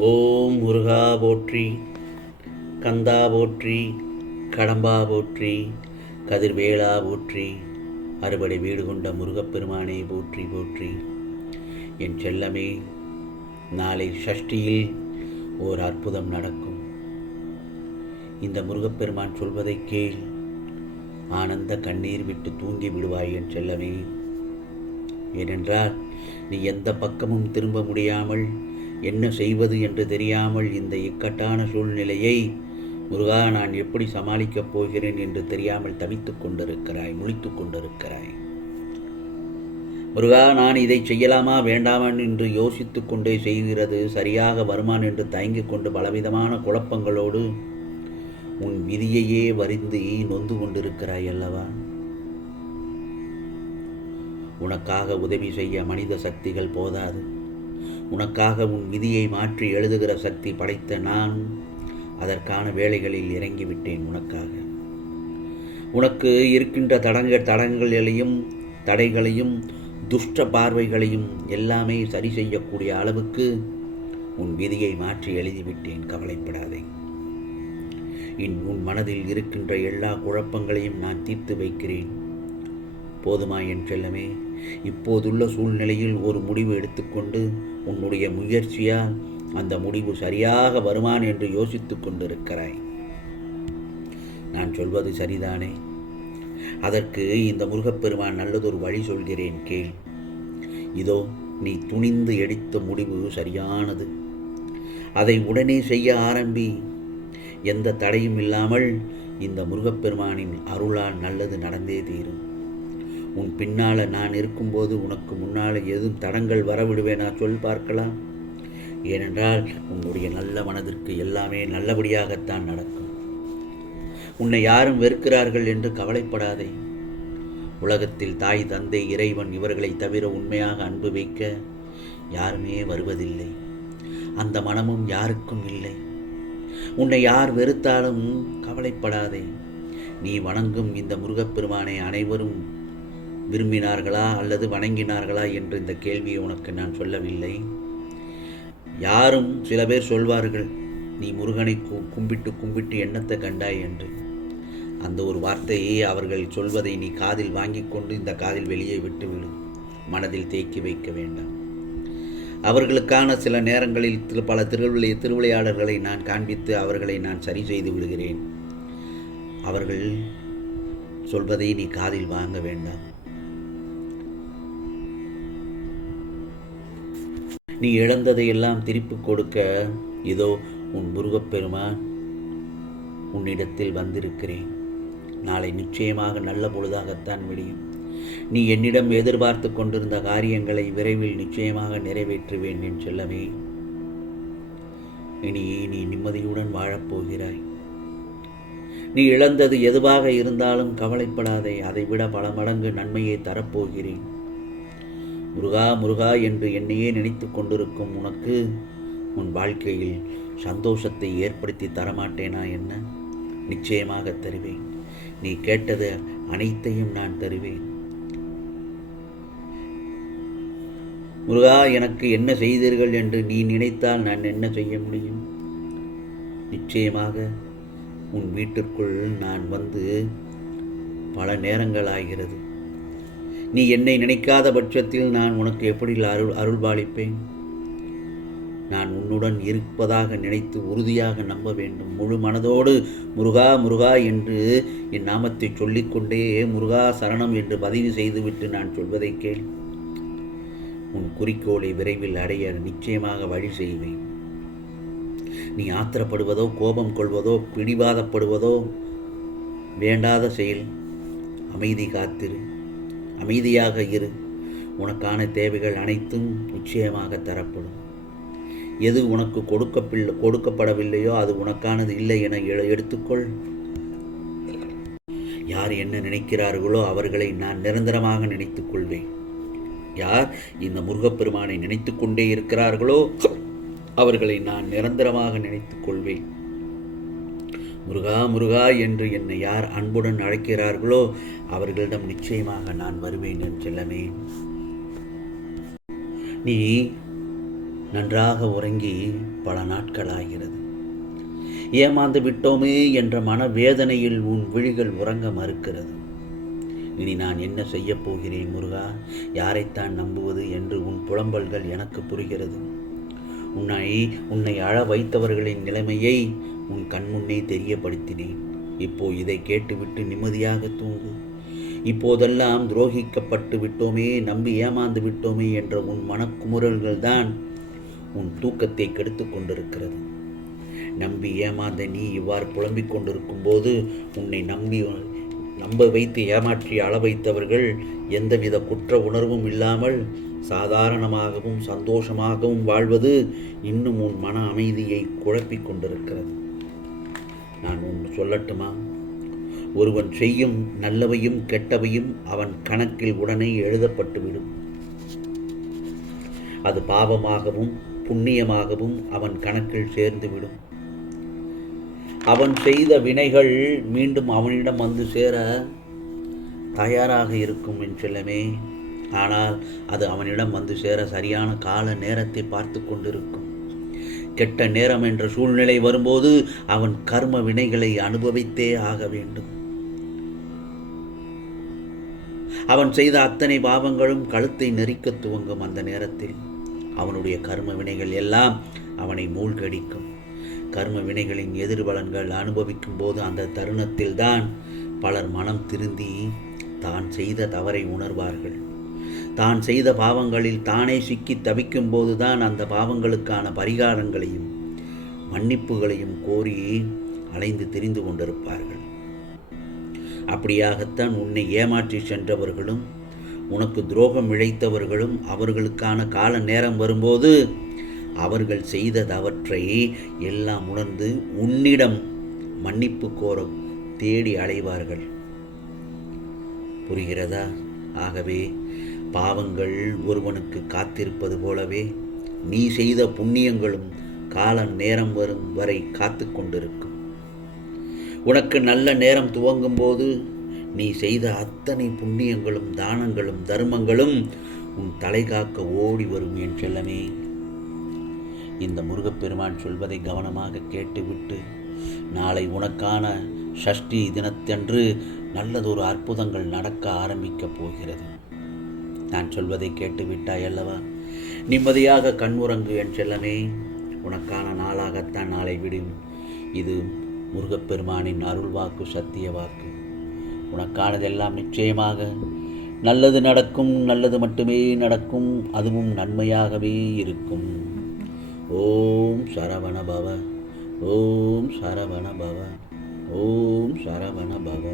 ஓம் முருகா போற்றி, கந்தா போற்றி, கடம்பா போற்றி, கதிர்வேளா போற்றி, அறுபடை வீடு கொண்ட முருகப்பெருமானே போற்றி போற்றி. என் செல்லமே, நாளை சஷ்டியில் ஓர் அற்புதம் நடக்கும். இந்த முருகப்பெருமான் சொல்வதை கேள், ஆனந்த கண்ணீர் விட்டு தூங்கி விடுவாய் என் செல்லமே. ஏனென்றால் நீ எந்த பக்கமும் திரும்ப முடியாமல், என்ன செய்வது என்று தெரியாமல் இந்த இக்கட்டான சூழ்நிலையை முருகா நான் எப்படி சமாளிக்கப் போகிறேன் என்று தெரியாமல் தவித்துக் கொண்டிருக்கிறாய், முழித்துக் கொண்டிருக்கிறாய். முருகா, நான் இதை செய்யலாமா வேண்டாமா என்று யோசித்து கொண்டே செய்கிறது சரியாக வருமான் என்று தயங்கிக் கொண்டு பலவிதமான குழப்பங்களோடு உன் விதியையே வருந்தி நொந்து கொண்டிருக்கிறாய் அல்லவா? உனக்காக உதவி செய்ய மனித சக்திகள் போதாது. உனக்காக உன் விதியை மாற்றி எழுதுகிற சக்தி படைத்த நான் அதற்கான வேலைகளில் இறங்கிவிட்டேன். உனக்கு இருக்கின்ற தடங்களையும் தடைகளையும் துஷ்ட பார்வைகளையும் எல்லாமே சரி செய்யக்கூடிய அளவுக்கு உன் விதியை மாற்றி எழுதிவிட்டேன். கவலைப்படாதே. உன் மனதில் இருக்கின்ற எல்லா குழப்பங்களையும் நான் தீர்த்து வைக்கிறேன். போதுமா என் செல்லமே? இப்போதுள்ள சூழ்நிலையில் ஒரு முடிவு எடுத்துக்கொண்டு உன்னுடைய முயற்சியால் அந்த முடிவு சரியாக வருமான் என்று யோசித்து கொண்டிருக்கிறாய். நான் சொல்வது சரிதானே? அதற்கு இந்த முருகப்பெருமான் நல்லதொரு வழி சொல்கிறேன், கேள். இதோ நீ துணிந்து எடுத்த முடிவு சரியானது. அதை உடனே செய்ய ஆரம்பி. எந்த தடையும் இல்லாமல் இந்த முருகப்பெருமானின் அருளால் நல்லது நடந்தே தீரும். உன் பின்னால் நான் இருக்கும்போது உனக்கு முன்னால் எதுவும் தடங்கள் வரவிடுவேனா சொல் பார்க்கலாம். ஏனென்றால் உன்னுடைய நல்ல மனதிற்கு எல்லாமே நல்லபடியாகத்தான் நடக்கும். உன்னை யாரும் வெறுக்கிறார்கள் என்று கவலைப்படாதே. உலகத்தில் தாய், தந்தை, இறைவன் இவர்களை தவிர உண்மையாக அன்பு வைக்க யாருமே வருவதில்லை. அந்த மனமும் யாருக்கும் இல்லை. உன்னை யார் வெறுத்தாலும் கவலைப்படாதே. நீ வணங்கும் இந்த முருகப்பெருமானை அனைவரும் விரும்பினார்களா அல்லது வணங்கினார்களா என்று இந்த கேள்வியை உனக்கு நான் சொல்லவில்லை. யாரும் சில பேர் சொல்வார்கள், நீ முருகனை கும்பிட்டு எண்ணத்தை கண்டாய் என்று. அந்த ஒரு வார்த்தையை அவர்கள் சொல்வதை நீ காதில் வாங்கி கொண்டு இந்த காதில் வெளியே விட்டுவிடு. மனதில் தேக்கி வைக்க வேண்டாம். அவர்களுக்கான சில நேரங்களில் பல திருவிளையாடல்களை நான் காண்பித்து அவர்களை நான் சரி செய்து விடுகிறேன். அவர்கள் சொல்வதை நீ காதில் வாங்க வேண்டாம். நீ இழந்ததையெல்லாம் திருப்பி கொடுக்க இதோ உன் முருகப்பெருமான் உன்னிடத்தில் வந்திருக்கிறேன். நாளை நிச்சயமாக நல்ல பொழுதாகத்தான் விடியும். நீ என்னிடம் எதிர்பார்த்து கொண்டிருந்த காரியங்களை விரைவில் நிச்சயமாக நிறைவேற்றுவேன் என் செல்லமே. இனி நீ நிம்மதியுடன் வாழப்போகிறாய். நீ இழந்தது எதுவாக இருந்தாலும் கவலைப்படாதே. அதைவிட பல மடங்கு நன்மையை தரப்போகிறேன். முருகா முருகா என்று என்னையே நினைத்து கொண்டிருக்கும் உனக்கு உன் வாழ்க்கையில் சந்தோஷத்தை ஏற்படுத்தி தரமாட்டேனா என்ன? நிச்சயமாக தருவேன். நீ கேட்டது அனைத்தையும் நான் தருவேன். முருகா, எனக்கு என்ன செய்தீர்கள் என்று நீ நினைத்தால் நான் என்ன செய்ய முடியும்? நிச்சயமாக உன் வீட்டிற்குள் நான் வந்து பல நேரங்கள் ஆகிறது. நீ என்னை நினைக்காத பட்சத்தில் நான் உனக்கு எப்படி அருள்பாலிப்பேன்? நான் உன்னுடன் இருப்பதாக நினைத்து உறுதியாக நம்ப வேண்டும். முழு மனதோடு முருகா முருகா என்று என் நாமத்தை சொல்லிக்கொண்டே முருகா சரணம் என்று பதிவு செய்துவிட்டு நான் சொல்வதை கேள். உன் குறிக்கோளை விரைவில் அடைய நிச்சயமாக வழி செய்வேன். நீ ஆத்திரப்படுவதோ, கோபம் கொள்வதோ, பிடிவாதப்படுவதோ வேண்டாத செயல். அமைதி காத்திரு, அமைதியாக இரு. உனக்கான தேவைகள் அனைத்தும் நிச்சயமாக தரப்படும். எது உனக்கு கொடுக்கப்படவில்லையோ அது உனக்கானது இல்லை என எடுத்துக்கொள். யார் என்ன நினைக்கிறார்களோ அவர்களை நான் நிரந்தரமாக நினைத்துக் கொள்வேன். யார் இந்த முருகப்பெருமானை நினைத்து கொண்டே இருக்கிறார்களோ அவர்களை நான் நிரந்தரமாக நினைத்துக் கொள்வேன். முருகா முருகா என்று என்னை யார் அன்புடன் அழைக்கிறார்களோ அவர்களிடம் நிச்சயமாக நான் வருவேன் என் செல்லமே. நீ நன்றாக உறங்கி பல நாட்களாகிறது. ஏமாந்து விட்டோமே என்ற மனவேதனையில் உன் விழிகள் உறங்க மறுக்கிறது. இனி நான் என்ன செய்யப் போகிறேன் முருகா, யாரைத்தான் நம்புவது என்று உன் புலம்பல்கள் எனக்கு புரிகிறது. உன்னை அழ வைத்தவர்களின் நிலைமையை உன் கண்முன்னே தெரியப்படுத்தினேன். இப்போ இதை கேட்டுவிட்டு நிம்மதியாக தூங்கு. இப்போதெல்லாம் துரோகிக்கப்பட்டு விட்டோமே, நம்பி ஏமாந்து விட்டோமே என்ற உன் மனக்குமுறல்கள் தான் உன் தூக்கத்தை கெடுத்து கொண்டிருக்கிறது. நம்பி ஏமாந்த நீ இவ்வாறு புலம்பிக் கொண்டிருக்கும் போது உன்னை நம்ப வைத்து ஏமாற்றி அள வைத்தவர்கள் எந்தவித குற்ற உணர்வும் இல்லாமல் சாதாரணமாகவும் சந்தோஷமாகவும் வாழ்வது இன்னும் உன் மன அமைதியை குழப்பிக் கொண்டிருக்கிறது. நான் ஒன்று சொல்லட்டுமா? ஒருவன் செய்யும் நல்லவையும் கெட்டவையும் அவன் கணக்கில் உடனே எழுதப்பட்டுவிடும். அது பாவமாகவும் புண்ணியமாகவும் அவன் கணக்கில் சேர்ந்துவிடும். அவன் செய்த வினைகள் மீண்டும் அவனிடம் வந்து சேர தயாராக இருக்கும் என் செல்லமே. ஆனால் அது அவனிடம் வந்து சேர சரியான கால நேரத்தை பார்த்து கொண்டிருக்கும். கெட்ட நேரம் என்ற சூழ்நிலை வரும்போது அவன் கர்ம வினைகளை அனுபவித்தே ஆக வேண்டும். அவன் செய்த அத்தனை பாவங்களும் கழுத்தை நெரிக்க துவங்கும். அந்த நேரத்தில் அவனுடைய கர்ம வினைகள் எல்லாம் அவனை மூழ்கடிக்கும். கர்ம வினைகளின் எதிர்பலன்கள் அனுபவிக்கும் போது அந்த தருணத்தில் தான் பலர் மனம் திருந்தி தான் செய்த தவறை உணர்வார்கள். தான் செய்த பாவங்களில் தானே சிக்கி தவிக்கும் போதுதான் அந்த பாவங்களுக்கான பரிகாரங்களையும் மன்னிப்புகளையும் கோரி அலைந்து திரிந்து கொண்டிருப்பார்கள். அப்படியாகத்தான் உன்னை ஏமாற்றி சென்றவர்களும் உனக்கு துரோகம் இழைத்தவர்களும் அவர்களுக்கான கால நேரம் வரும்போது அவர்கள் செய்த தவற்றை எல்லாம் உணர்ந்து உன்னிடம் மன்னிப்பு கோர தேடி அலைவார்கள். புரிகிறதா? ஆகவே பாவங்கள் ஒருவனுக்கு காத்திருப்பது போலவே நீ செய்த புண்ணியங்களும் கால நேரம் வரும் வரை காத்து கொண்டிருக்கும். உனக்கு நல்ல நேரம் துவங்கும் போது நீ செய்த அத்தனை புண்ணியங்களும் தானங்களும் தர்மங்களும் உன் தலை காக்க ஓடி வரும் என் செல்லமே. இந்த முருகப்பெருமான் சொல்வதை கவனமாக கேட்டுவிட்டு நாளை உனக்கான சஷ்டி தினத்தன்று நல்லதொரு அற்புதங்கள் நடக்க ஆரம்பிக்கப் போகிறது. நான் சொல்வதை கேட்டுவிட்டாய் அல்லவா? நிம்மதியாக கண்ணுறங்கு என் செல்லமே. உனக்கான நாளாகத்தான் நாளை விடும். இது முருகப்பெருமானின் அருள் வாக்கு, சத்திய வாக்கு. உனக்கானதெல்லாம் நிச்சயமாக நல்லது நடக்கும். நல்லது மட்டுமே நடக்கும். அதுவும் நன்மையாகவே இருக்கும். ஓம் சரவண பவ. ஓம் சரவண பவ. ஓம் சரவண பவ.